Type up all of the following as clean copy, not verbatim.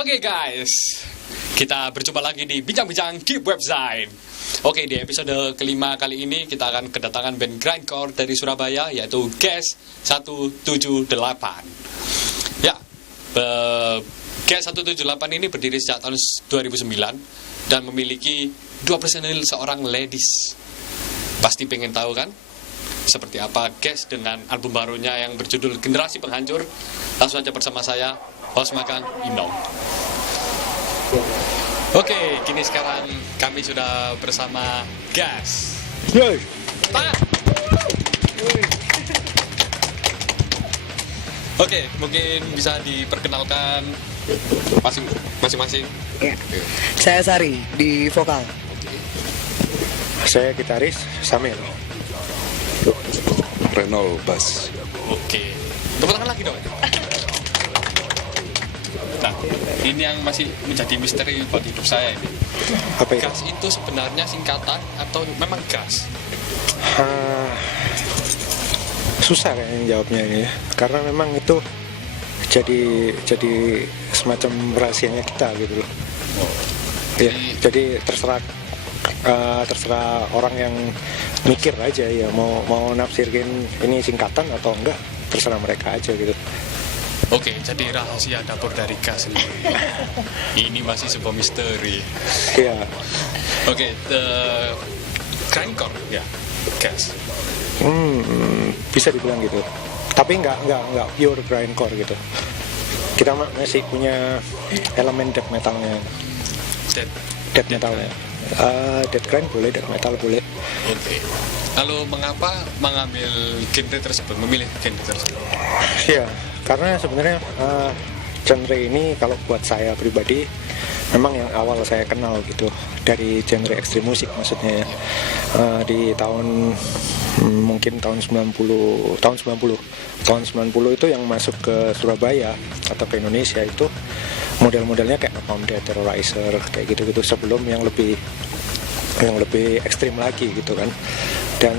Oke guys, kita berjumpa lagi di Bincang-Bincang di Website. Oke, di episode kelima kali ini kita akan kedatangan band grindcore dari Surabaya, yaitu Gas 178. Ya, Gas 178 ini berdiri sejak tahun 2009 dan memiliki 2 personil seorang ladies. Pasti pengen tahu kan seperti apa Gas dengan album barunya yang berjudul Generasi Penghancur? Langsung aja bersama saya, host magang Inong. Oke, kini sekarang kami sudah bersama Gas. Tangan. Oke, mungkin bisa diperkenalkan masing-masing. Ya. Saya Sari di vokal. Saya gitaris, Samir. Renol bass. Oke, tepuk tangan lagi dong. Nah, ini yang masih menjadi misteri buat hidup saya ini. Apa itu? Gas itu sebenarnya singkatan atau memang gas? Susah kayaknya jawabnya ini ya. Karena memang itu jadi semacam rahasianya kita gitu loh. Ya, jadi terserah orang yang mikir aja ya, mau nafsirin ini singkatan atau enggak, terserah mereka aja gitu. Oke, jadi rahasia dapur dari Gas sendiri. Ini masih sebuah misteri. Iya. Oke, grindcore ya, Gas. Bisa dibilang gitu. Tapi nggak pure grindcore gitu. Kita masih punya elemen death metalnya. Death metalnya. Death grind boleh, death metal boleh. Oke. Lalu mengapa mengambil genre tersebut, memilih genre tersebut? Iya, karena sebenarnya genre ini kalau buat saya pribadi memang yang awal saya kenal gitu dari genre ekstrim musik maksudnya ya. Di tahun mungkin tahun 90 itu yang masuk ke Surabaya atau ke Indonesia itu model-modelnya kayak Napalm Death, Terrorizer kayak gitu-gitu sebelum yang lebih ekstrim lagi gitu kan. Dan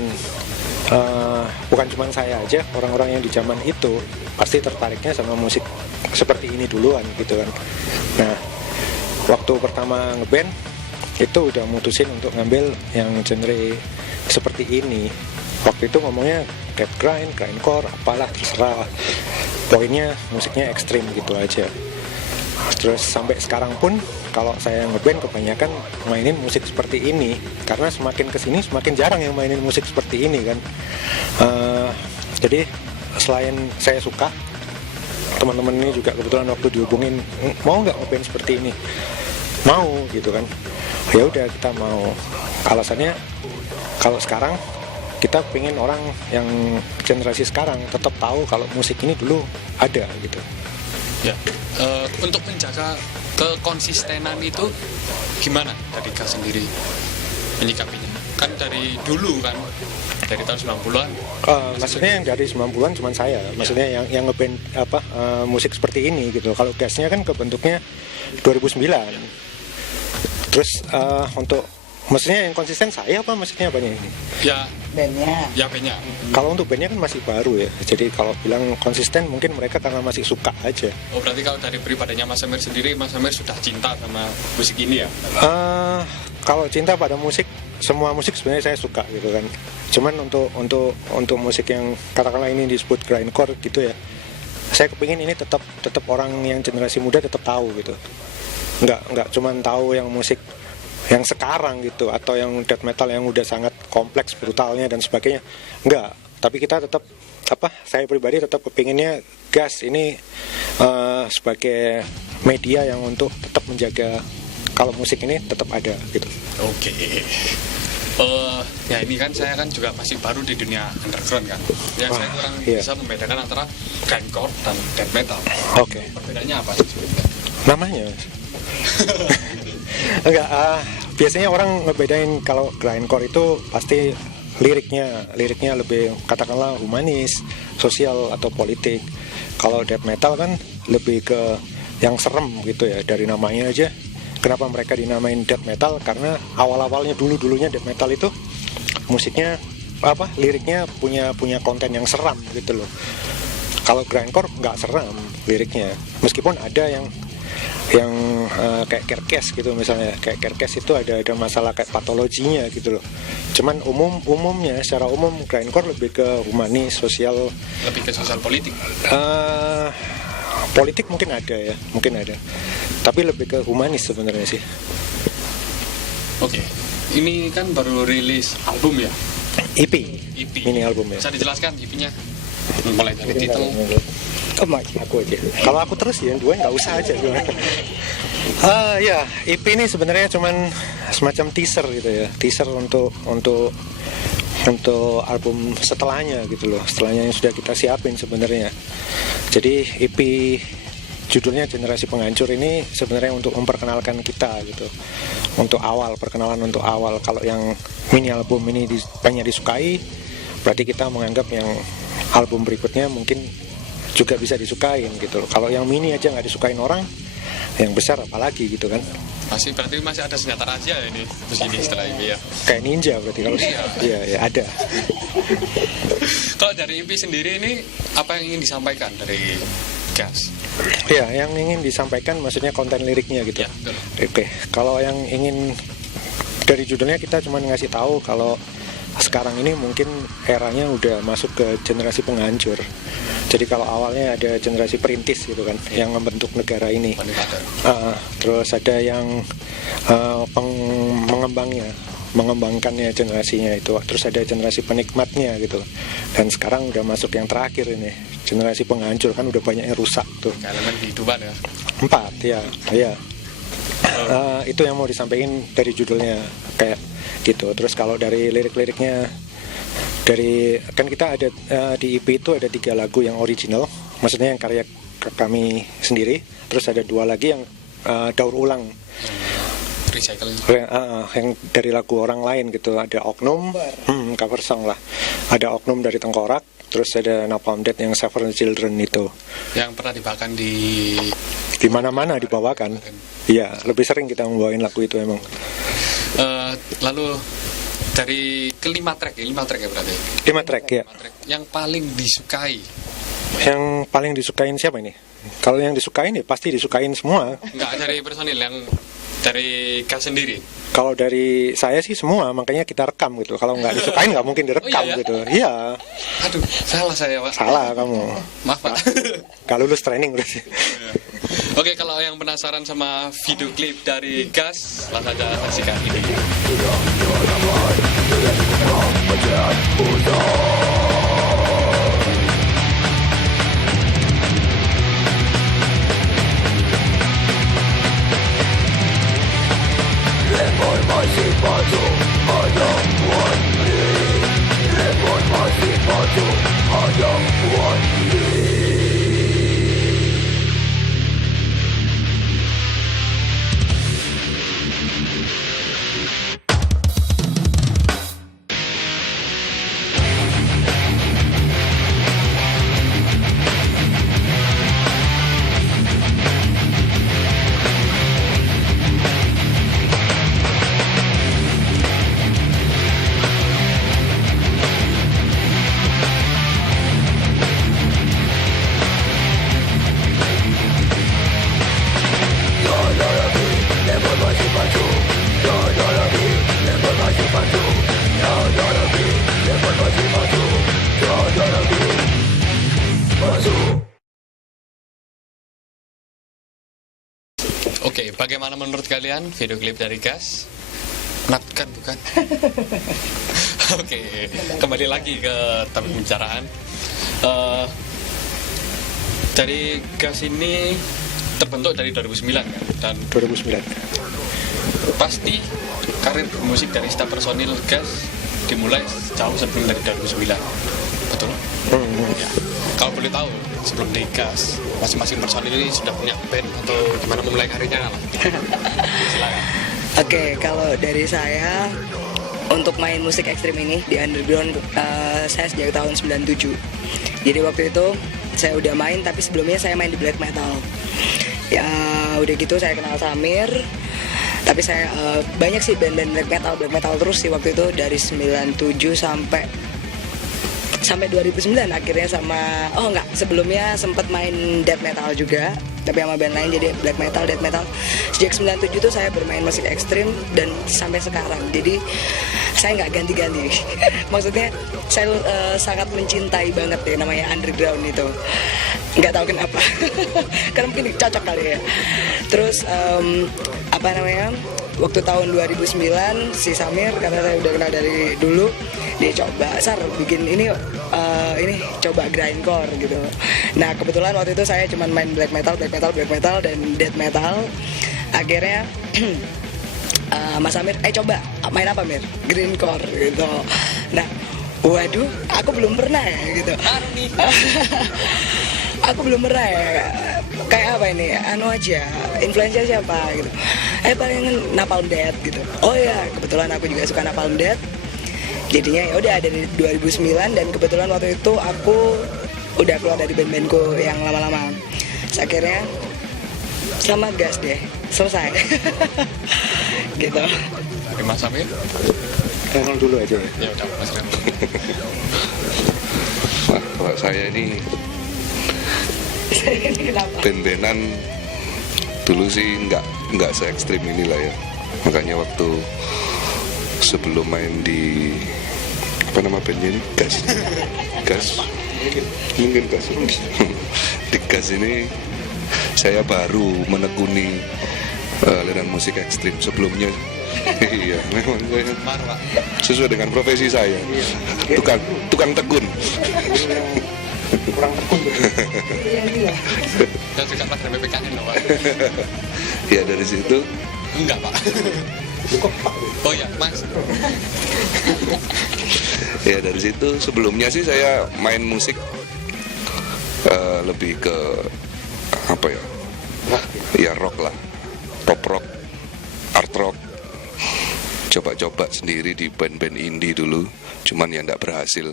bukan cuma saya aja, orang-orang yang di zaman itu pasti tertariknya sama musik seperti ini duluan gitu kan. Nah, waktu pertama ngeband itu udah mutusin untuk ngambil yang genre seperti ini. Waktu itu ngomongnya death grind, grindcore, apalah terserah. Poinnya musiknya ekstrim gitu aja. Terus sampai sekarang pun kalau saya ngeband kebanyakan mainin musik seperti ini, karena semakin kesini semakin jarang yang mainin musik seperti ini kan. Jadi selain saya suka, teman-teman ini juga kebetulan waktu dihubungin, mau nggak ngeband seperti ini, mau gitu kan. Ya udah kita mau. Alasannya kalau sekarang kita pengen orang yang generasi sekarang tetap tahu kalau musik ini dulu ada gitu. Ya, untuk menjaga kekonsistenan itu gimana dari Gas sendiri menyikapinya? Kan dari dulu kan, dari tahun 90-an. Maksudnya yang dari 90-an cuma saya. Maksudnya yang ngeband musik seperti ini gitu. Kalau Gasnya kan kebentuknya 2009. Terus untuk maksudnya yang konsisten saya apa maksudnya apanya ini? Ya, bandnya. Kalau untuk bandnya kan masih baru ya. Jadi kalau bilang konsisten mungkin mereka karena masih suka aja. Oh, berarti kalau dari pribadinya Mas Amir sendiri, Mas Amir sudah cinta sama musik ini ya? Kalau cinta pada musik, semua musik sebenarnya saya suka gitu kan. Cuman untuk musik yang katakanlah ini disebut grindcore gitu ya, saya kepingin ini tetap orang yang generasi muda tetap tahu gitu. Nggak cuman tahu yang musik yang sekarang gitu atau yang death metal yang udah sangat kompleks brutalnya dan sebagainya, enggak. Tapi kita tetap saya pribadi tetap kepinginnya Gas ini sebagai media yang untuk tetap menjaga kalau musik ini tetap ada gitu. Oke. Ya ini kan saya kan juga masih baru di dunia underground kan. Ya saya kurang bisa membedakan antara grindcore dan death metal. Oke. Perbedaannya apa sih sebenarnya? Namanya enggak, biasanya orang ngebedain kalau grindcore itu pasti liriknya lebih katakanlah humanis, sosial atau politik. Kalau death metal kan lebih ke yang serem gitu ya, dari namanya aja. Kenapa mereka dinamain death metal? Karena awal-awalnya dulunya death metal itu musiknya liriknya punya konten yang seram gitu loh. Kalau grindcore nggak seram liriknya, meskipun ada yang yang kayak Kerekes gitu misalnya. Kayak Kerekes itu ada masalah kayak patologinya gitu loh. Cuman umumnya secara umum grindcore lebih ke humanis, sosial, Lebih ke sosial politik. politik mungkin ada, tapi lebih ke humanis sebenarnya sih. Oke. Ini kan baru rilis album ya? EP, EP. mini album ya. Bisa dijelaskan EP-nya? Mulai dari titel. Oh my. Aku aja. Kalau aku terus ya, dua nggak usah aja. Ya, EP ini sebenarnya cuman semacam teaser gitu ya, teaser untuk album setelahnya gitu loh, setelahnya yang sudah kita siapin sebenarnya. Jadi EP judulnya Generasi Penghancur ini sebenarnya untuk memperkenalkan kita gitu, perkenalan untuk awal. Kalau yang mini album ini banyak disukai, berarti kita menganggap yang album berikutnya mungkin juga bisa disukain gitu loh. Kalau yang mini aja nggak disukain orang, yang besar apalagi gitu kan. Berarti masih ada senjata rahasia ini di sini setelah ini ya. Kayak ninja berarti kalau iya ada. Kalau dari EP sendiri ini apa yang ingin disampaikan dari Gas? Ya, yang ingin disampaikan maksudnya konten liriknya gitu. Ya, betul. Oke, kalau yang ingin dari judulnya kita cuma ngasih tahu kalau sekarang ini mungkin eranya udah masuk ke generasi penghancur. Jadi kalau awalnya ada generasi perintis gitu kan, yang membentuk negara ini. Terus ada yang mengembangkannya generasinya itu. Terus ada generasi penikmatnya gitu. Dan sekarang udah masuk yang terakhir ini, generasi penghancur, kan udah banyak yang rusak tuh. Elemen kehidupan ya. 4 ya. Itu yang mau disampaikan dari judulnya kayak gitu. Terus kalau dari lirik-liriknya, kan kita ada di EP itu ada 3 lagu yang original, maksudnya yang karya kami sendiri. Terus ada 2 lagi yang daur ulang, Recycling. yang dari lagu orang lain gitu. Ada Oknum, cover song lah. Ada Oknum dari Tengkorak. Terus ada Napalm Death yang Seven Children itu. Yang pernah dibawakan di mana-mana dibawakan. Iya, lebih sering kita membawain lagu itu emang. Lalu dari kelima track ya berarti. 5 track ya. 5 track yang paling disukai. Yang paling disukain siapa ini? Kalau yang disukain ya pasti disukain semua. Enggak dari personil, yang dari Gas sendiri. Kalau dari saya sih semua, makanya kita rekam gitu. Kalau nggak disukain nggak mungkin direkam ya? gitu. Iya. Aduh, salah saya, Pak. Salah kamu. Maaf, Pak. Nggak lulus training berarti. Oke, kalau yang penasaran sama video klip dari Gas, langsung aja saksikan ini. Oke, bagaimana menurut kalian video klip dari Gas? Menakutkan bukan? Oke, kembali lagi ke topik pembicaraan. Dari Gas ini terbentuk dari 2009 kan? Dan 2009. pasti karir musik dari staf personil Gas dimulai jauh sebelum dari 2009. Betul? Ya. Kalau boleh tahu, sebelum di Gas, masing-masing personil ini sudah punya band atau gimana memulai karirnya? Silakan. Oke, kalau dari saya untuk main musik ekstrim ini di underground, saya sejak tahun 97. Jadi waktu itu saya udah main, tapi sebelumnya saya main di black metal. Ya udah gitu saya kenal Samir. Tapi saya banyak sih band-band black metal terus sih waktu itu, dari 97 sampai sampai 2009 akhirnya sama sebelumnya sempat main death metal juga tapi sama band lain, jadi black metal, death metal. Sejak 97 tuh saya bermain musik ekstrim dan sampai sekarang, jadi saya nggak ganti-ganti. Maksudnya saya sangat mencintai banget ya namanya underground itu, nggak tahu kenapa. Karena mungkin cocok kali ya. Terus waktu tahun 2009 si Samir, karena saya udah kenal dari dulu, dia coba bikin ini coba grindcore gitu. Nah kebetulan waktu itu saya cuma main black metal dan death metal. Akhirnya Mas Samir coba main apa Mir? Grindcore gitu. Nah waduh, aku belum pernah ya gitu. Aku belum pernah ya. Kayak apa ini? Aja. Influencer siapa gitu. Paling Napalm Death gitu. Oh ya, kebetulan aku juga suka Napalm Death. Jadinya ya udah dari 2009 dan kebetulan waktu itu aku udah keluar dari band-bandku yang lama-lama. Terus akhirnya sama gas deh, selesai. Gitu. Oke, Mas Samir. Renol dulu aja ya. Ya udah, Mas Renol. Wah, kalau saya ini band-bandan dulu sih nggak se ekstrim inilah ya. Makanya waktu sebelum main di apa nama bandnya ini, gas mungkin gas di gas ini saya baru menekuni aliran musik ekstrim. Sebelumnya iya memang saya sesuai dengan profesi saya, tukang tekun. Kurang tekun. Dan juga pada PPKN loh Pak. Ya dari situ Enggak Pak. Oh ya Mas. Ya dari situ sebelumnya sih saya main musik lebih ke apa ya? Ya rock lah, pop rock, art rock. Coba-coba sendiri di band-band indie dulu, cuman ya nggak berhasil.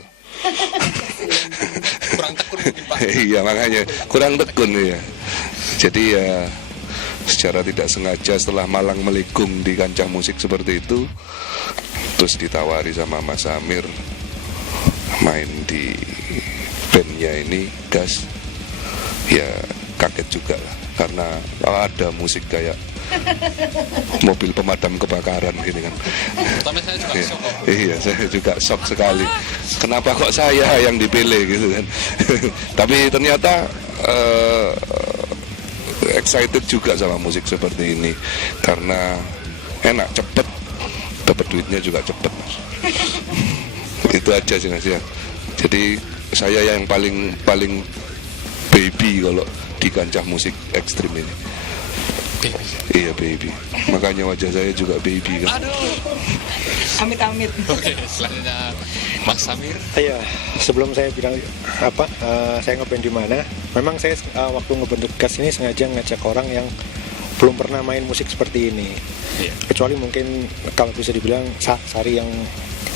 Kurang tekun mungkin Pak. Iya makanya kurang tekun ya. Jadi ya secara tidak sengaja setelah malang melengkung di kancah musik seperti itu, terus ditawari sama Mas Amir main di bandnya ini gas, ya kaget juga lah karena ada musik kayak mobil pemadam kebakaran gini kan. Tapi saya juga shock kok. Iya, saya juga shock sekali. Kenapa kok saya yang dipilih gitu kan? Tapi ternyata excited juga sama musik seperti ini karena enak, cepet, dapat duitnya juga cepet. Itu aja sih Mas ya. Jadi saya yang paling baby kalau di kancah musik ekstrim ini. Baby. Iya baby. Makanya wajah saya juga baby kan. Aduh. Amit-amit. Oke, selanjutnya Mas Samir. Iya, sebelum saya bilang saya ngeband di mana, memang saya waktu ngebentuk gas ini sengaja ngajak orang yang belum pernah main musik seperti ini. Iya. Kecuali mungkin kalau bisa dibilang Sari yang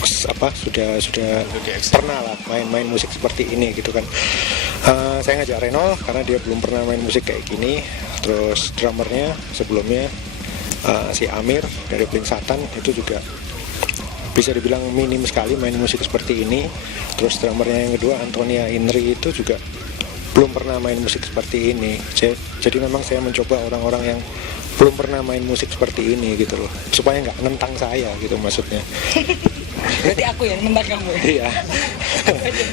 sudah pernah lah main musik seperti ini gitu kan. Saya ngajak Renol karena dia belum pernah main musik kayak gini. Terus drummernya sebelumnya si Amir dari Blink Satan itu juga bisa dibilang minim sekali main musik seperti ini. Terus drummernya yang kedua Antonia Inri itu juga belum pernah main musik seperti ini. Jadi memang saya mencoba orang-orang yang belum pernah main musik seperti ini gitu loh, supaya nggak nentang saya gitu maksudnya. Berarti aku yang nentang kamu. Iya.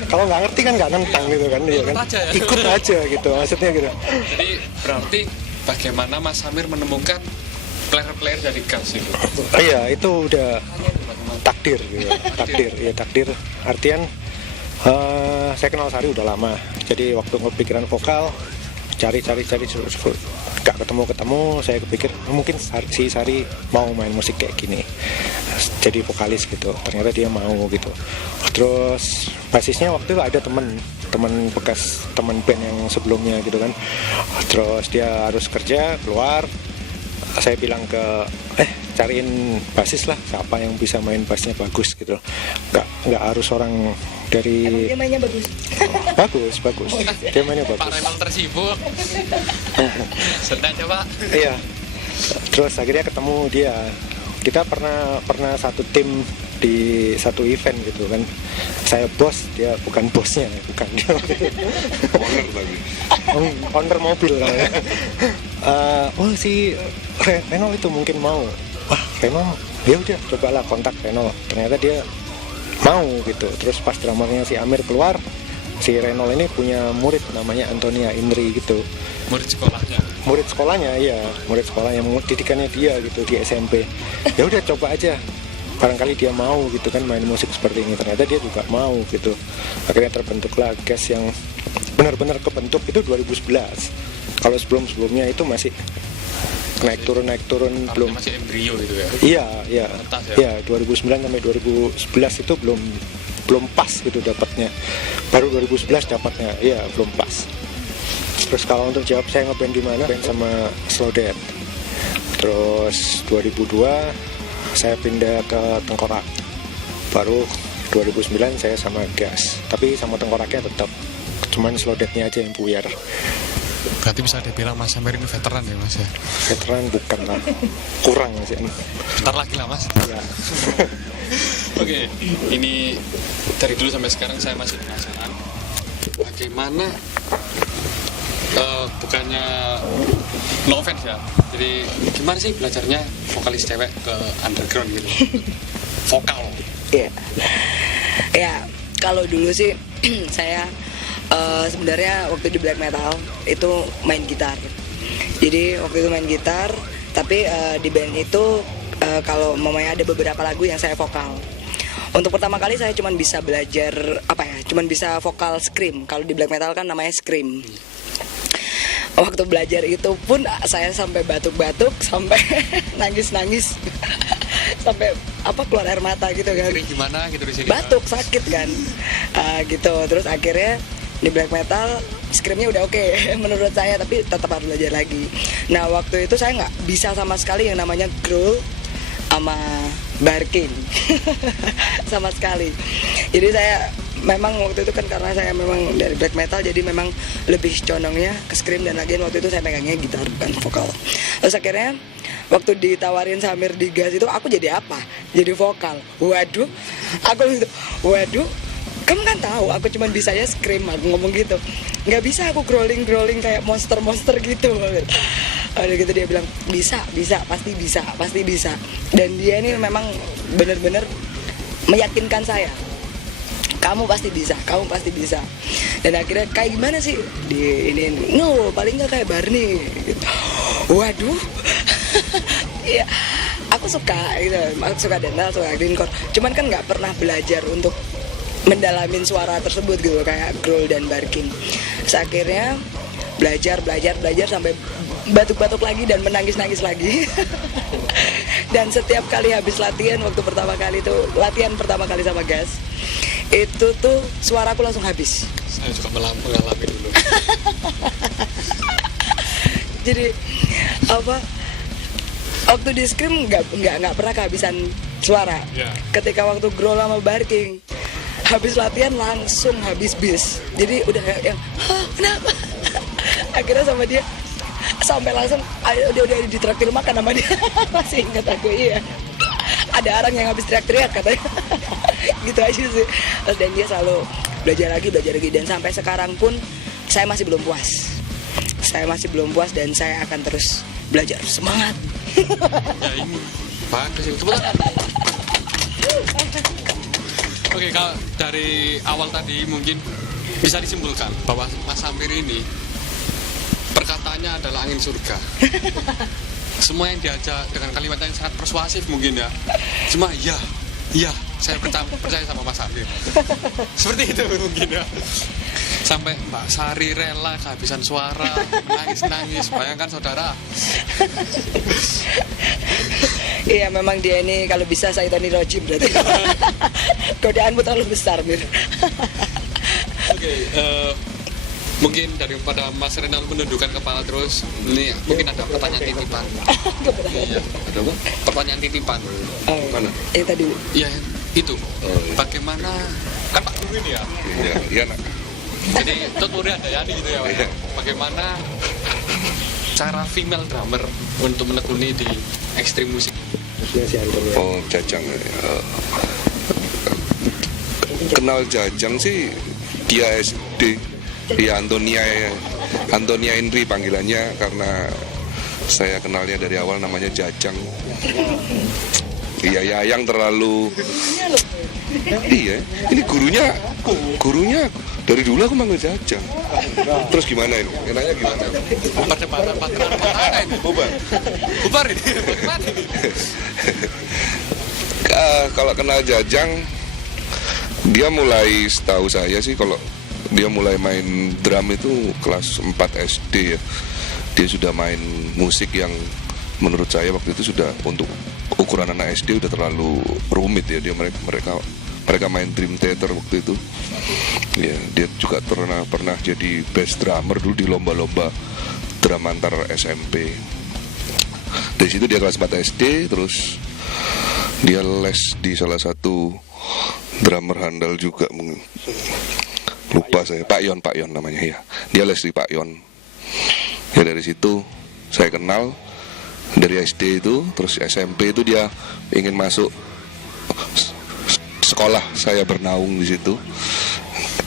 Kalau nggak ngerti kan nggak nentang gitu kan, iya kan. Aja ya. Ikut aja gitu maksudnya gitu. Jadi berarti bagaimana Mas Samir menemukan player-player dari gas itu? Iya, itu udah takdir gitu. Takdir. Artian saya kenal Sari udah lama. Jadi waktu kepikiran vokal cari gak ketemu, saya kepikir mungkin si Sari mau main musik kayak gini, jadi vokalis gitu. Ternyata dia mau gitu. Terus basisnya waktu itu ada teman bekas teman band yang sebelumnya gitu kan. Terus dia harus kerja keluar, saya bilang ke cariin basis lah, siapa yang bisa main bassnya bagus gitu. Nggak harus orang dari. Emang dia mainnya bagus. bagus. Dia mainnya Pak bagus. Renol tersibuk. Sedang coba. Iya. Terus akhirnya ketemu dia. Kita pernah satu tim di satu event gitu kan. Saya bos, dia bukan bosnya, bukan dia. Owner tapi. Owner mobil lah ya. Oh si Reno itu mungkin mau. Wah Reno, ya udah cobalah kontak Reno. Ternyata dia mau gitu. Terus pas drummernya si Amir keluar, si Reno ini punya murid namanya Antonia Indri gitu. Murid sekolahnya. Murid sekolahnya, iya, murid sekolahnya, didikannya dia gitu di SMP. Ya udah coba aja, barangkali dia mau gitu kan main musik seperti ini. Ternyata dia juga mau gitu. Akhirnya terbentuklah Gas yang benar-benar kebentuk itu 2011. Kalau sebelumnya itu masih naik turun belum. Masih embrio gitu ya. Iya. Atas Iya, 2009 sampai 2011 itu belum pas gitu dapatnya. Baru 2011 dapatnya, iya belum pas. Terus kalau untuk jawab saya ngeband di mana, band sama Slow Death. Terus 2002 saya pindah ke Tengkorak. Baru 2009 saya sama Gas. Tapi sama Tengkoraknya tetap. Cuman Slow Death-nya aja yang buyar. Berarti bisa dibilang Mas Amir ini veteran ya Mas ya? Veteran bukan lah. Kurang sih. Bentar lagi lah Mas. Ya. Oke, ini dari dulu sampai sekarang saya masih penasaran bagaimana bukannya no offense ya, jadi gimana sih belajarnya vokalis cewek ke underground gitu, vokal? Ya kalau dulu sih saya sebenarnya waktu di black metal itu main gitar. Jadi waktu itu main gitar, tapi di band itu kalau mamanya ada beberapa lagu yang saya vokal. Untuk pertama kali saya cuman bisa belajar cuman bisa vokal scream. Kalau di black metal kan namanya scream. Waktu belajar itu pun saya sampai batuk-batuk, sampai nangis-nangis, sampai keluar air mata gitu kan. Kira gimana gitu di sini? Batuk sakit kan, gitu. Terus akhirnya di black metal screamnya udah oke menurut saya, tapi tetap harus belajar lagi. Nah waktu itu saya nggak bisa sama sekali yang namanya growl sama barking sama sekali. Jadi saya memang waktu itu kan karena saya memang dari black metal, jadi memang lebih condongnya ke scream, dan lagian waktu itu saya pegangnya gitar bukan vokal. Terus akhirnya waktu ditawarin Samir di Gas itu aku jadi apa? Jadi vokal. Waduh, kamu kan tahu aku cuma bisanya scream, aku ngomong gitu. Nggak bisa aku growling kayak monster gitu. Udah gitu dia bilang pasti bisa. Dan dia ini memang benar-benar meyakinkan saya. Kamu pasti bisa. Dan akhirnya kayak gimana sih di ini? No, paling nggak kayak Barney. Gitu. Waduh, ya aku suka gitu. Aku suka dental, suka grindcore. Cuman kan nggak pernah belajar untuk mendalamin suara tersebut gitu, kayak growl dan barking. Terus akhirnya belajar sampai batuk-batuk lagi dan menangis-nangis lagi. Dan setiap kali habis latihan, waktu latihan pertama kali sama Gas, itu tuh suaraku langsung habis. Saya juga mengalami dulu. Jadi waktu di scream nggak pernah kehabisan suara. Yeah. Ketika waktu growl sama barking, habis latihan langsung habis bis. Jadi udah yang kenapa? Akhirnya sama dia sampai langsung udah ditraktir makan sama dia. Masih ingat aku, iya. Ada orang yang habis teriak-teriak katanya. Gitu aja sih. Dan dia selalu belajar lagi, dan sampai sekarang pun saya masih belum puas dan saya akan terus belajar. Semangat. Ya ini bagus sih. Oke, kalau dari awal tadi mungkin bisa disimpulkan bahwa Mas Amir ini perkataannya adalah angin surga. Semua yang diajak dengan kalimat yang sangat persuasif mungkin ya. Cuma iya, saya percaya sama Mas Amir. Seperti itu mungkin ya. Sampai Mbak Sari rela kehabisan suara, menangis-nangis. Bayangkan saudara. Iya, memang dia ini kalau bisa saya Tony Rojim berarti. Godaanmu terlalu besar, Mir. Oke, mungkin daripada Mas Renal menundukkan kepala terus, ini mungkin ada pertanyaan titipan. Iya, ada apa? Pertanyaan titipan. Mana? Tadi. Iya, itu. Bagaimana? Kan Pak Guru ini ya. Iya nak. Jadi tutorial ada ya gitu ya. Pak. Bagaimana cara female drummer untuk menekuni di ekstrim musik? Si Antonia. Oh Jajang. Kenal Jajang sih dia SD. Ya Antonia Indri panggilannya, karena saya kenalnya dari awal namanya Jajang. Iya, Yayang terlalu. Iya, ini gurunya dari dulu aku manggil Jajang. Terus gimana ini? Enaknya gimana? Bubar ini. Bagaimana ini? Kalau kenal Jajang, dia mulai, setahu saya sih, kalau dia mulai main drum itu kelas 4 SD ya. Dia sudah main musik yang menurut saya waktu itu sudah untuk ukuran anak SD udah terlalu rumit ya. Mereka main Dream Theater waktu itu. Ya, dia juga pernah jadi bass drummer dulu di lomba-lomba drum antar SMP. Dari situ dia kelas 4 SD, terus dia les di salah satu drummer handal juga, lupa saya, Pak Yon namanya ya. Dia les di Pak Yon. Ya dari situ saya kenal dari SD itu, terus SMP itu dia ingin masuk sekolah, saya bernaung di situ.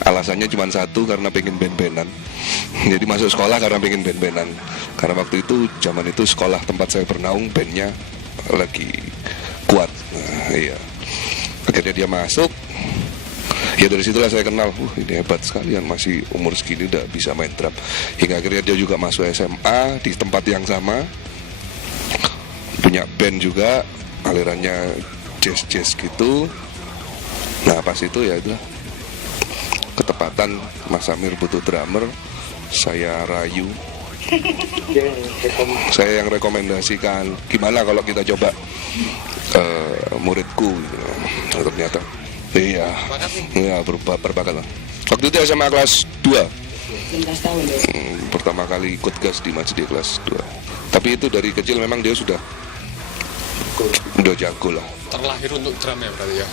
Alasannya cuma satu, karena pengen band-bandan. Jadi masuk sekolah karena pengen band-bandan. Karena waktu itu, zaman itu sekolah tempat saya bernaung bandnya lagi kuat. Nah, iya. Akhirnya dia masuk. Ya dari situlah saya kenal, ini hebat sekali, masih umur segini udah bisa main drum. Hingga akhirnya dia juga masuk SMA di tempat yang sama, punya band juga, alirannya jazz gitu. Nah pas itu ya itu ketepatan Mas Amir butuh drummer, saya rayu, saya yang rekomendasikan, gimana kalau kita coba muridku gitu. Nah, ternyata iya, ya berbakat lah. Waktu itu SMA kelas 2. 16 tahun deh. Pertama kali ikut gas di Majdi kelas 2. Tapi itu dari kecil memang dia sudah jago lah. Terlahir untuk drum ya berarti ya.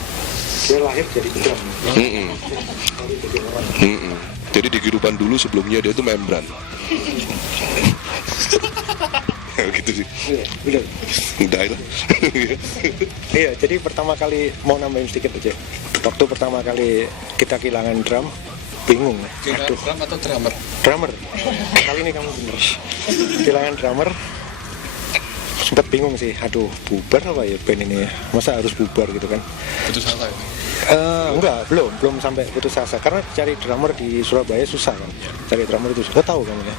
Dia lahir jadi drum. Jadi di kehidupan dulu sebelumnya dia itu membran. Ya gitu sih. Iya, benar. Udah itu. Iya, jadi pertama kali mau nambahin sedikit aja. Waktu pertama kali kita kehilangan drum, bingung. Aduh, Drum atau drummer? drummer. Kali ini kamu bener. Kehilangan drummer, sempat bingung sih. Aduh, bubar apa ya band ini ya? Masa harus bubar gitu kan? Putus asa ya? Enggak, belum sampai putus asa. Karena cari drummer di Surabaya susah kan. Cari drummer itu susah, tahu kamu ya.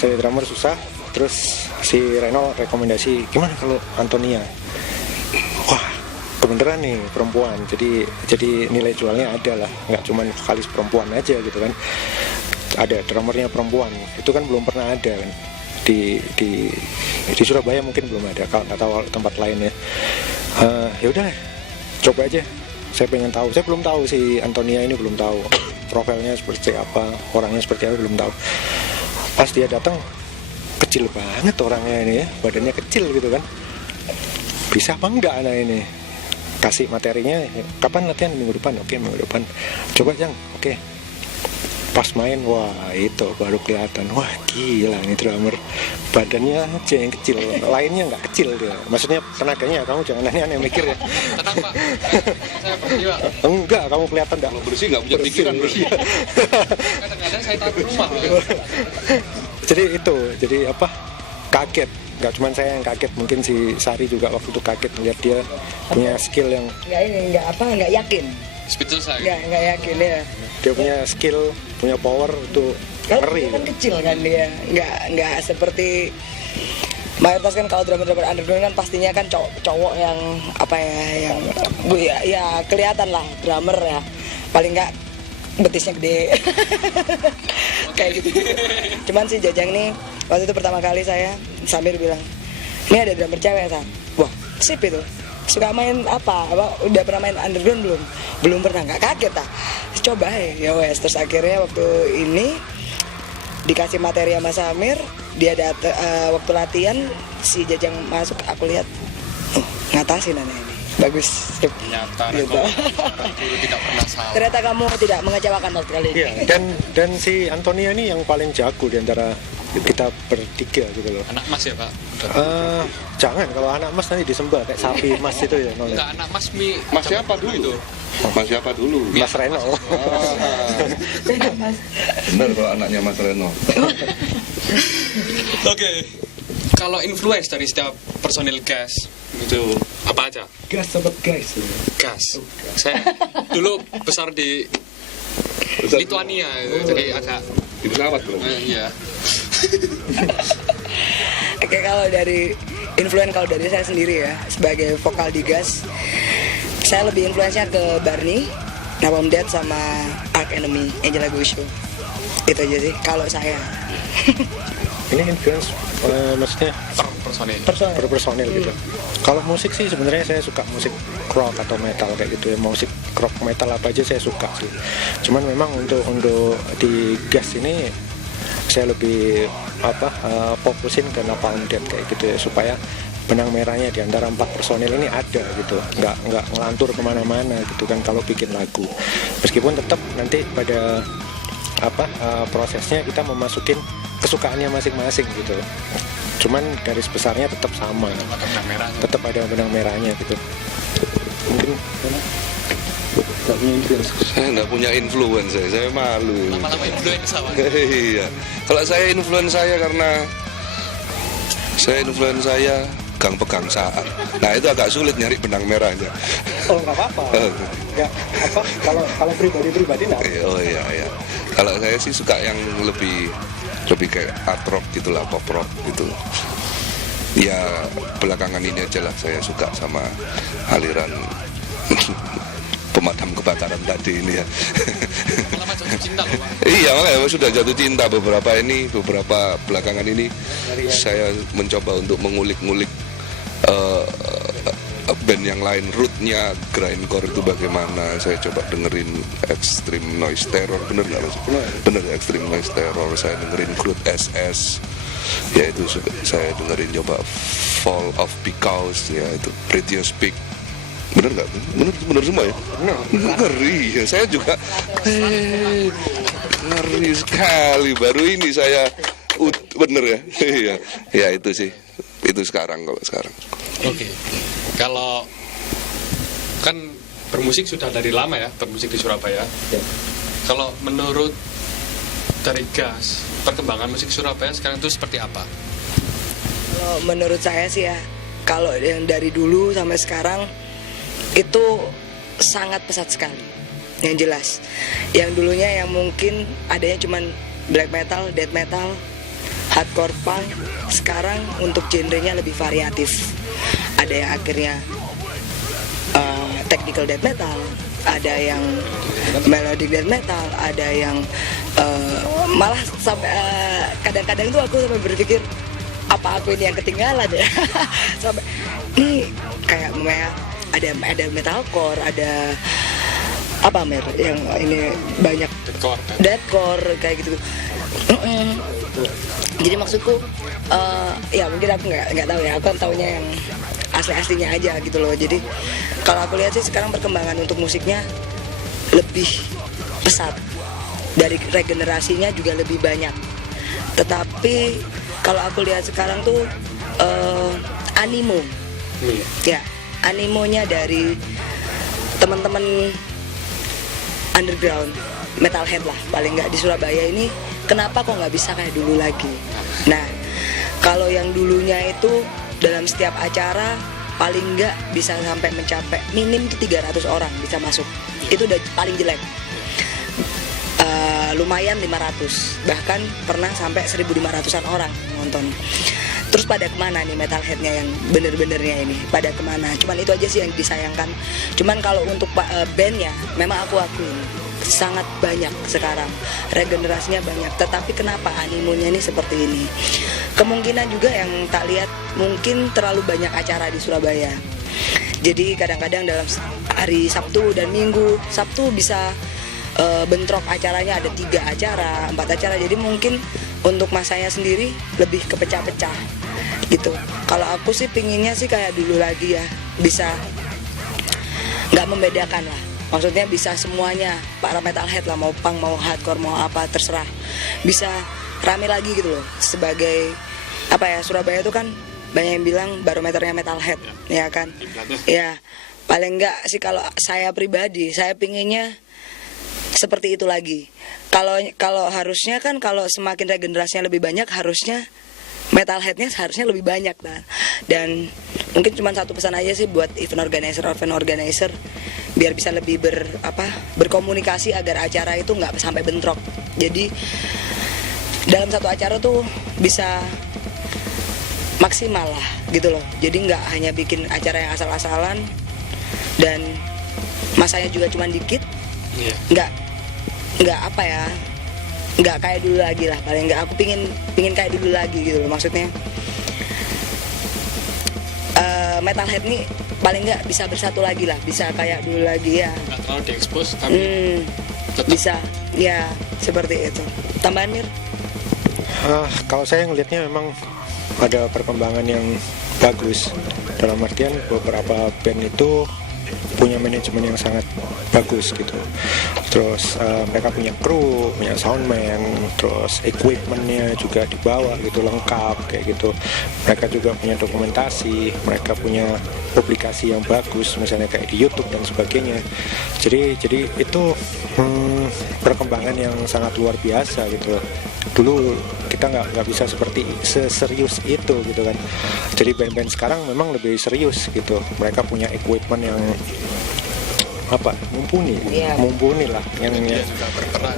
Cari drummer susah. Terus si Reno rekomendasi, gimana kalau Antonia? Wah, kebenaran nih perempuan. Jadi nilai jualnya ada lah. Nggak cuma vokalis perempuan aja gitu kan. Ada drummernya perempuan. Itu kan belum pernah ada kan. Di Surabaya mungkin belum ada. Kalau nggak tahu tempat lain ya. Ya udah, coba aja. Saya pengen tahu. Saya belum tahu si Antonia ini, belum tahu profilnya seperti apa, orangnya seperti apa, belum tahu. Pas dia datang, kecil banget orangnya ini ya, badannya kecil gitu kan. Bisa apa enggak anak ini? Kasih materinya, kapan latihan? Minggu depan. Oke, minggu depan. Coba Jang, oke. Pas main, wah itu baru kelihatan, wah gila ini drummer. Badannya aja yang kecil, lainnya nggak kecil dia. Maksudnya tenaganya, kamu jangan aneh-aneh mikir ya. Tenang Pak, saya pergi Pak. Enggak, kamu kelihatan dah. Bersih nggak punya pikiran bersih. Kadang-kadang saya taruh rumah. Jadi itu, jadi apa? Kaget. Nggak cuma saya yang kaget, mungkin si Sari juga waktu itu kaget melihat dia punya skill yang Nggak yakin. Speechless saya. Nggak yakin ya. dia punya skill, punya power itu ngeri. Kan kecil kan dia, nggak seperti mayoritas kan. Kalau drummer underground kan pastinya kan cowok yang apa ya, yang ya kelihatan lah drummer ya, paling nggak betisnya gede. Kayak gitu. Cuman si Jajang nih waktu itu pertama kali saya Samir bilang, ini ada drummer cewek Sam. Wah sip itu. Suka main apa? Udah pernah main underground belum? Belum pernah, nggak kaget ah. Coba ya wes. Terus akhirnya waktu ini dikasih materi sama Samir, dia waktu latihan si Jajang masuk, aku lihat ngatasin anak ini. bagus. Ternyata Gitu. guru tidak pernah salah. Ternyata kamu tidak mengecewakan waktu kali ini. Iya, dan si Antonia ini yang paling jago di antara kita bertiga gitu loh. Anak mas ya Pak? Jangan, kalau anak mas nanti disembah kayak sapi mas itu ya. Nol ya. Enggak, anak mas mi. Mas siapa dulu itu? Mas siapa dulu? Mas Reno. Bener kalau anaknya Mas Reno. Oke. Kalau influence dari setiap personil gas itu apa aja? Gas sobat guys. Gas. Saya dulu besar di Lituania, jadi agak Di pesawat bro. iya. Oke, kalau dari influence, kalau dari saya sendiri ya sebagai vokal di Gas, saya lebih influence-nya ke Barney, Napalm Death sama Arch Enemy, Angela Gosho. Itu aja sih kalau saya. Ini influence maksudnya Personil. per personil gitu. Kalau musik sih sebenarnya saya suka musik rock atau metal kayak gitu ya. Musik rock metal apa aja saya suka sih. Cuman memang untuk di Gas ini saya lebih fokusin ke Napalm Death kayak gitu ya, supaya benang merahnya di antara 4 personil ini ada gitu, nggak ngelantur kemana-mana gitu kan kalau bikin lagu. Meskipun tetap nanti pada prosesnya kita memasukin kesukaannya masing-masing gitu. Cuman garis besarnya tetap sama, Benang merahnya. tetap ada benang merahnya gitu. Mungkin Saya nggak punya influence, saya malu. Lama-lama influence apa? Iya. Kalau saya influence saya gang pegang saat. Nah itu agak sulit nyari benang merahnya. oh nggak apa-apa. Nggak kalau pribadi nggak. Oh iya iya. Kalau saya sih suka yang lebih kayak art rock gitulah, pop rock gitu. Ya belakangan ini aja lah saya suka sama aliran pemadam kebakaran tadi ini ya. Lama jatuh cinta loh Pak. Iya makanya sudah jatuh cinta beberapa belakangan ini saya mencoba untuk mengulik-ngulik band yang lain, rootnya grindcore itu bagaimana. Saya coba dengerin Extreme Noise Terror, bener nggak mas? Bener Extreme Noise Terror. Saya dengerin Crude SS, ya itu saya dengerin coba Fall of Because, ya itu Prettiest Pig. Bener nggak? Bener semua ya? Ngeri ya, saya juga ngeri sekali. Baru ini saya bener ya. Iya, ya itu sih. Itu sekarang. Oke. Kalau kan bermusik sudah dari lama ya, bermusik di Surabaya. Ya. Kalau menurut dari Gas, perkembangan musik Surabaya sekarang itu seperti apa? Kalau menurut saya sih ya, kalau yang dari dulu sampai sekarang itu sangat pesat sekali. Yang jelas, yang dulunya yang mungkin adanya cuman black metal, death metal, hardcore punk, sekarang untuk genrenya lebih variatif. Ada yang akhirnya technical death metal, ada yang melodic death metal, ada yang malah sampai kadang-kadang tuh aku sampai berpikir apa aku ini yang ketinggalan ya. Sampai ini kayak ada metalcore, ada apa yang ini banyak deathcore kayak gitu. Jadi maksudku ya mungkin aku nggak tahu ya, aku kan taunya yang asli-aslinya aja gitu loh. Jadi kalau aku lihat sih sekarang perkembangan untuk musiknya lebih pesat, dari regenerasinya juga lebih banyak. Tetapi kalau aku lihat sekarang tuh animo, ya animonya dari teman-teman underground metalhead lah paling nggak di Surabaya ini, kenapa kok nggak bisa kayak dulu lagi. Nah kalau yang dulunya itu dalam setiap acara paling nggak bisa sampai mencapai minim itu 300 orang bisa masuk, itu udah paling jelek. Lumayan 500, bahkan pernah sampai 1.500-an orang nonton. Terus pada kemana nih metalheadnya yang bener-benernya ini, pada kemana? Cuman itu aja sih yang disayangkan. Cuman kalau untuk bandnya memang aku akuin sangat banyak sekarang, regenerasinya banyak. Tetapi kenapa animonya ini seperti ini? Kemungkinan juga yang tak lihat mungkin terlalu banyak acara di Surabaya. Jadi kadang-kadang dalam hari Sabtu dan Minggu, Sabtu bisa bentrok acaranya ada 3 acara, 4 acara. Jadi mungkin untuk masanya sendiri lebih kepecah-pecah gitu. Kalau aku sih pinginnya sih kayak dulu lagi ya, bisa nggak membedakan lah. Maksudnya bisa semuanya, para metalhead lah, mau punk, mau hardcore, mau apa, terserah. Bisa rame lagi gitu loh. Sebagai apa ya, Surabaya itu kan banyak yang bilang barometernya metalhead, ya kan? Ya, paling enggak sih kalau saya pribadi, saya pinginnya seperti itu lagi. Kalau harusnya kan kalau semakin regenerasinya lebih banyak, harusnya metalheadnya harusnya lebih banyak lah. Dan mungkin cuma satu pesan aja sih buat event organizer, biar bisa lebih berkomunikasi agar acara itu nggak sampai bentrok. Jadi dalam satu acara tuh bisa maksimal lah gitu loh. Jadi nggak hanya bikin acara yang asal-asalan dan masanya juga cuma dikit. Nggak apa ya, nggak kayak dulu lagi lah. Paling nggak aku pingin kayak dulu lagi gitu loh. Maksudnya metalhead nih paling nggak bisa bersatu lagi lah, bisa kayak dulu lagi ya. Nggak terlalu diekspos tapi tetap bisa ya seperti itu. Tambahan Mir? Kalau saya ngelihatnya memang ada perkembangan yang bagus, dalam artian beberapa band itu punya manajemen yang sangat bagus gitu. Terus mereka punya kru, punya soundman, terus equipmentnya juga dibawa gitu lengkap kayak gitu. Mereka juga punya dokumentasi, mereka punya publikasi yang bagus, misalnya kayak di YouTube dan sebagainya. Jadi itu perkembangan yang sangat luar biasa gitu. Dulu kita nggak bisa seperti seserius itu gitu kan. Jadi band-band sekarang memang lebih serius gitu. Mereka punya equipment yang mumpuni lah, yang juga berperan.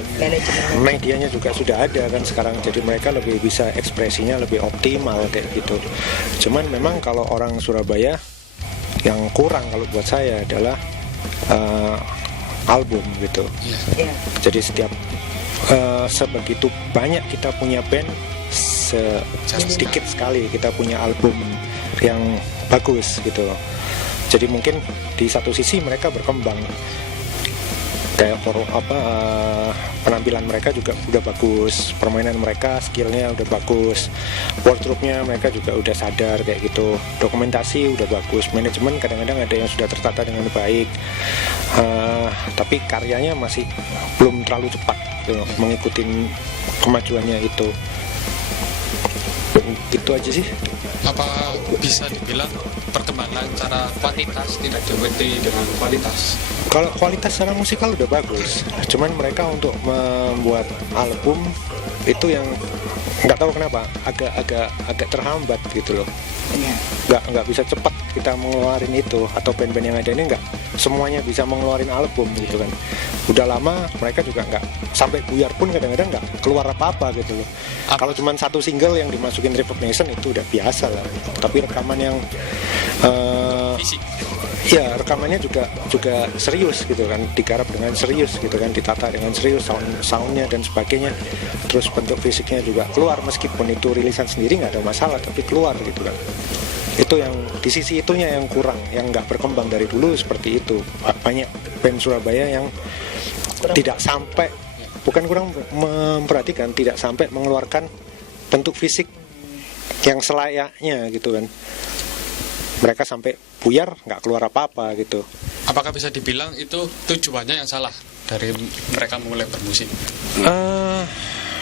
medianya juga sudah ada kan sekarang, jadi mereka lebih bisa ekspresinya lebih optimal kayak gitu. Cuman memang kalau orang Surabaya yang kurang kalau buat saya adalah album gitu. Jadi setiap sebegitu banyak kita punya band, sedikit sekali kita punya album yang bagus gitu. Jadi mungkin di satu sisi mereka berkembang, kayak penampilan mereka juga udah bagus, permainan mereka skillnya udah bagus, wardrobe-nya mereka juga udah sadar kayak gitu, dokumentasi udah bagus, manajemen kadang-kadang ada yang sudah tertata dengan baik, tapi karyanya masih belum terlalu cepat gitu, mengikuti kemajuannya itu. Itu aja sih. Apa bisa dibilang perkembangan secara kuantitas tidak diikuti dengan kualitas? Kalau kualitas secara musikal udah bagus, cuman mereka untuk membuat album itu yang nggak tahu kenapa agak terhambat gitu loh. Nggak bisa cepat kita mengeluarin itu, atau band-band yang ada ini nggak semuanya bisa mengeluarin album gitu kan. Udah lama mereka juga nggak, sampai buyar pun kadang-kadang nggak keluar apa-apa gitu loh. Kalau cuma satu single yang dimasukin Reverb Nation itu udah biasa lah. Tapi rekaman yang Fisik. ya rekamannya juga serius gitu kan, digarap dengan serius gitu kan, ditata dengan serius, soundnya dan sebagainya. Terus bentuk fisiknya juga keluar, meskipun itu rilisan sendiri nggak ada masalah, tapi keluar gitu kan. Itu yang di sisi itunya yang kurang, yang nggak berkembang dari dulu seperti itu. Banyak band Surabaya yang tidak sampai, bukan kurang memperhatikan, tidak sampai mengeluarkan bentuk fisik yang selayaknya gitu kan. Mereka sampai buyar nggak keluar apa-apa gitu. Apakah bisa dibilang itu tujuannya yang salah dari mereka mulai bermusik?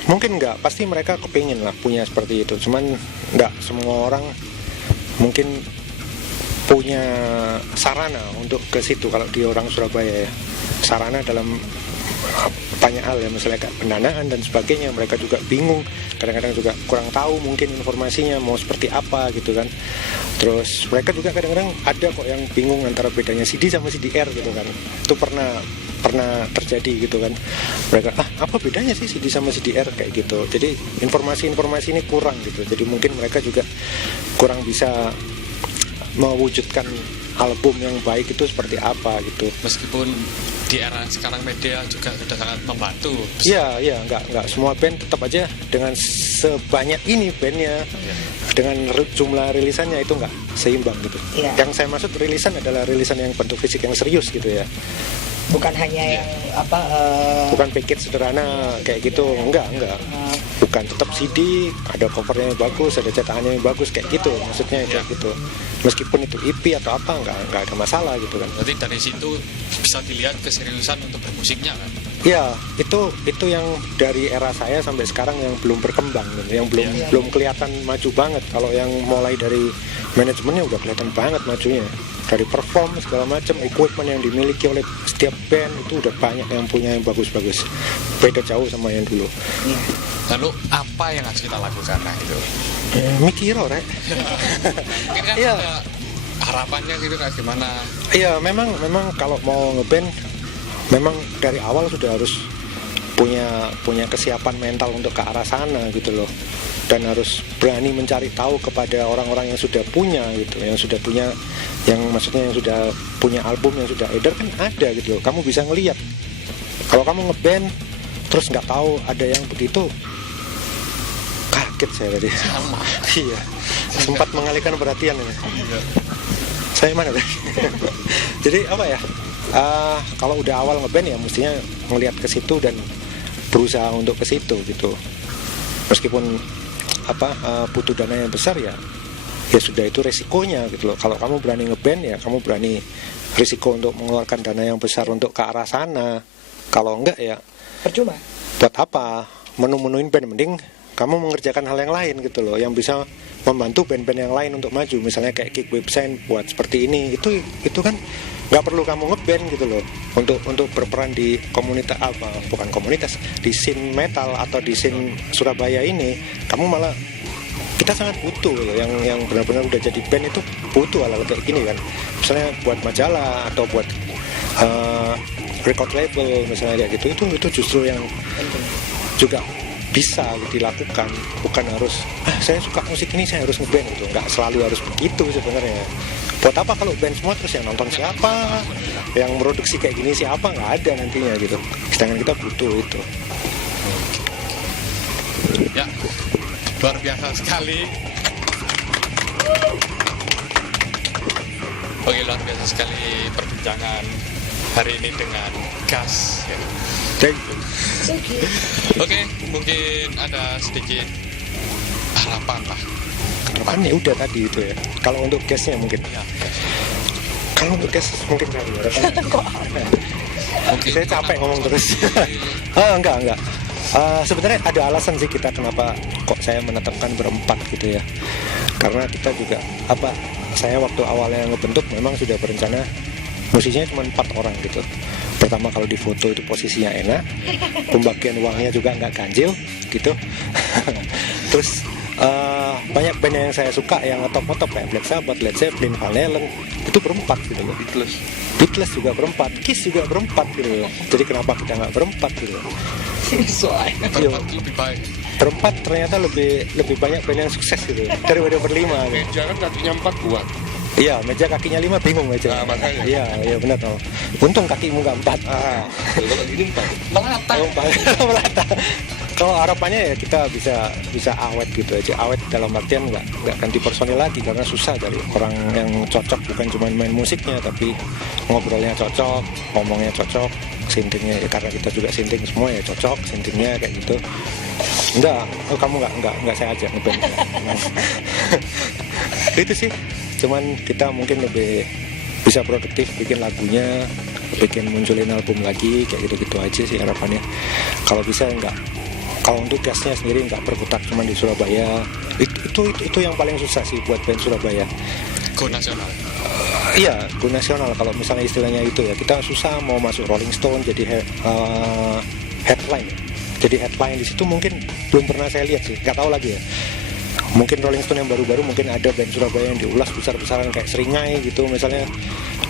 Mungkin nggak, pasti mereka kepingin lah punya seperti itu. Cuman nggak semua orang mungkin punya sarana untuk ke situ. Kalau di orang Surabaya ya, sarana dalam banyak hal ya, misalnya kayak pendanaan dan sebagainya, mereka juga bingung, kadang-kadang juga kurang tahu mungkin informasinya mau seperti apa gitu kan. Terus mereka juga kadang-kadang ada kok yang bingung antara bedanya CD sama CDR gitu kan. Itu pernah terjadi gitu kan. Mereka apa bedanya sih CD sama CDR kayak gitu. Jadi informasi ini kurang gitu. Jadi mungkin mereka juga kurang bisa mewujudkan album yang baik itu seperti apa gitu. Meskipun di era sekarang media juga sudah sangat membantu. Iya, nggak semua band tetap aja dengan sebanyak ini bandnya, dengan jumlah rilisannya itu nggak seimbang gitu. Iya. Yang saya maksud rilisan adalah rilisan yang bentuk fisik yang serius gitu ya. Bukan hanya yang bukan package sederhana kayak gitu, enggak. Bukan, tetap CD, ada covernya yang bagus, ada cetakannya yang bagus kayak gitu, maksudnya kayak gitu. meskipun itu EP atau apa nggak ada masalah gitu kan. Berarti dari situ bisa dilihat keseriusan untuk bermusiknya kan? Ya, itu yang dari era saya sampai sekarang yang belum berkembang gitu, yang belum kelihatan maju banget. Kalau yang mulai dari manajemennya udah kelihatan banget majunya. Dari perform segala macam, equipment yang dimiliki oleh setiap band itu udah banyak yang punya yang bagus-bagus. Beda jauh sama yang dulu. Lalu apa yang harus kita lakukan nah itu? Mikir rek. Mungkin kan Iya. ada harapannya gitu kayak gimana? Iya, memang kalau mau ngeband memang dari awal sudah harus punya kesiapan mental untuk ke arah sana gitu loh. Dan harus berani mencari tahu kepada orang-orang yang sudah punya gitu, yang sudah punya, yang maksudnya yang sudah punya album, yang sudah edar kan ada gitu loh. Kamu bisa ngelihat. Kalau kamu ngeband terus nggak tahu ada yang begitu, kaget saya tadi. Iya, sempat mengalihkan perhatian ini. Saya mana tadi? Jadi apa ya? Kalau udah awal ngeband ya mestinya ngelihat ke situ dan berusaha untuk ke situ gitu. Meskipun butuh dana yang besar ya sudah itu resikonya gitu loh. Kalau kamu berani ngeband ya kamu berani risiko untuk mengeluarkan dana yang besar untuk ke arah sana. Kalau enggak ya Percuma. buat apa menu-menuin band, mending kamu mengerjakan hal yang lain gitu loh, yang bisa membantu band-band yang lain untuk maju. Misalnya kayak Kick Website buat seperti ini, itu kan nggak perlu kamu ngeband gitu loh untuk berperan di komunitas bukan komunitas, di scene metal atau di scene Surabaya ini. Kamu malah, kita sangat butuh loh yang benar-benar udah jadi band itu butuh hal-hal kayak gini kan. Misalnya buat majalah atau buat record label misalnya kayak gitu, itu justru yang juga bisa dilakukan. Bukan harus saya suka musik ini saya harus ngeband gitu, nggak selalu harus begitu sebenarnya. Buat apa kalau band semua terus yang nonton siapa, yang produksi kayak gini siapa, nggak ada nantinya gitu. Sedangkan kita butuh itu. Ya, luar biasa sekali. Oke, luar biasa sekali perbincangan hari ini dengan Gas ya. Oke, mungkin ada sedikit harapan lah. Kan ya udah tadi itu ya. Kalau untuk guestnya mungkin. Ya, Kalau untuk guest mungkin nggak ada. mungkin Saya capek ngomong terus. Enggak. Sebenarnya ada alasan sih kita kenapa kok saya menetapkan berempat gitu ya. Karena kita juga saya waktu awalnya ngebentuk memang sudah berencana musisinya cuma 4 orang gitu. Pertama kalau di foto itu posisinya enak, pembagian uangnya juga nggak ganjil gitu. Terus banyak band yang saya suka yang ngetop-ngetop kayak Black Sabbath, Led Zeppelin, Van Halen itu berempat gitu loh. Beatles juga berempat, Kiss juga berempat gitu loh. Jadi kenapa kita nggak berempat gitu loh? berempat lebih baik. Berempat ternyata lebih banyak band yang sukses gitu daripada berlima gitu. Jangan kakinya 4 kuat. Iya, meja kakinya 5 bingung meja. Nah, makanya. Iya benar toh. Untung kakimu nggak 4. Kalau gini 4. Melata. Melata. Kalau harapannya ya kita bisa awet gitu aja. Awet dalam artian nggak ganti personil lagi karena susah dari orang yang cocok, bukan cuma main musiknya tapi ngobrolnya cocok, ngomongnya cocok, sintingnya ya, karena kita juga sinting semua ya cocok sintingnya kayak gitu. Kamu nggak saya ajak ngeband. Itu sih. Cuman kita mungkin lebih bisa produktif bikin lagunya, bikin munculin album lagi kayak gitu-gitu aja sih harapannya. Kalau bisa kalau untuk gasnya sendiri nggak berkutat cuma di Surabaya. Itu yang paling susah sih buat band Surabaya. Go nasional. Iya, go nasional. Kalau misalnya istilahnya itu ya, kita susah mau masuk Rolling Stone jadi headline. Jadi headline di situ mungkin belum pernah saya lihat sih, nggak tahu lagi ya. Mungkin Rolling Stone yang baru-baru mungkin ada band Surabaya yang diulas besar-besaran kayak Seringai gitu misalnya.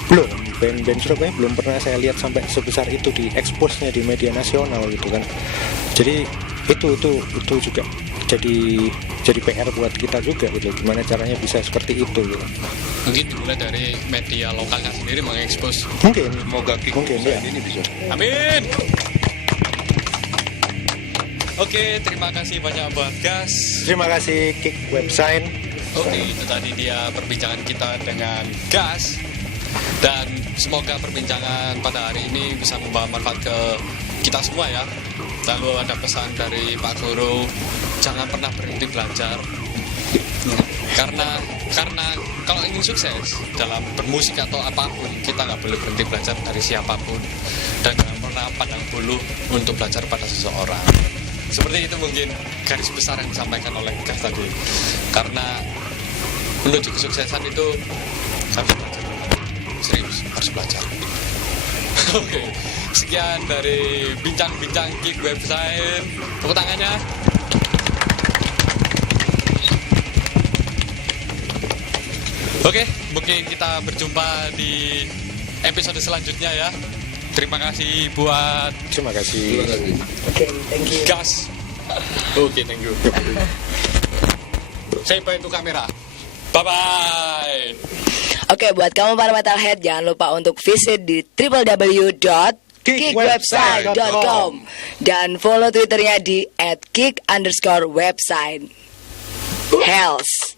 Belum, band Surabaya belum pernah saya lihat sampai sebesar itu di expose-nya di media nasional gitu kan. Jadi itu juga jadi PR buat kita juga gitu. Gimana caranya bisa seperti itu gitu. Mungkin dimulai dari media lokalnya sendiri mengekspos. Mungkin Semoga Kick mungkin ya. ini bisa. Amin. Oke, terima kasih banyak buat Gas. Terima kasih Kick Website. Oke, itu tadi dia perbincangan kita dengan Gas. Dan semoga perbincangan pada hari ini bisa membawa manfaat ke kita semua ya. Lalu ada pesan dari Pak Guru, jangan pernah berhenti belajar. Karena kalau ingin sukses dalam bermusik atau apapun, kita nggak boleh berhenti belajar dari siapapun dan jangan pernah pandang bulu untuk belajar pada seseorang. Seperti itu mungkin garis besar yang disampaikan oleh Gas tadi. Karena menuju kesuksesan itu harus belajar, serius harus belajar. Oke, sekian dari bincang-bincang Geek Website. Tepuk tangannya. Oke, mungkin kita berjumpa di episode selanjutnya ya. Terima kasih buat Terima kasih. Oke, thank you. Gas. Oke, thank you. Saya bantu kamera. Bye-bye. Oke, buat kamu para metalhead, jangan lupa untuk visit di www.geekwebsite.com dan follow Twitternya di @geek_website. Hells.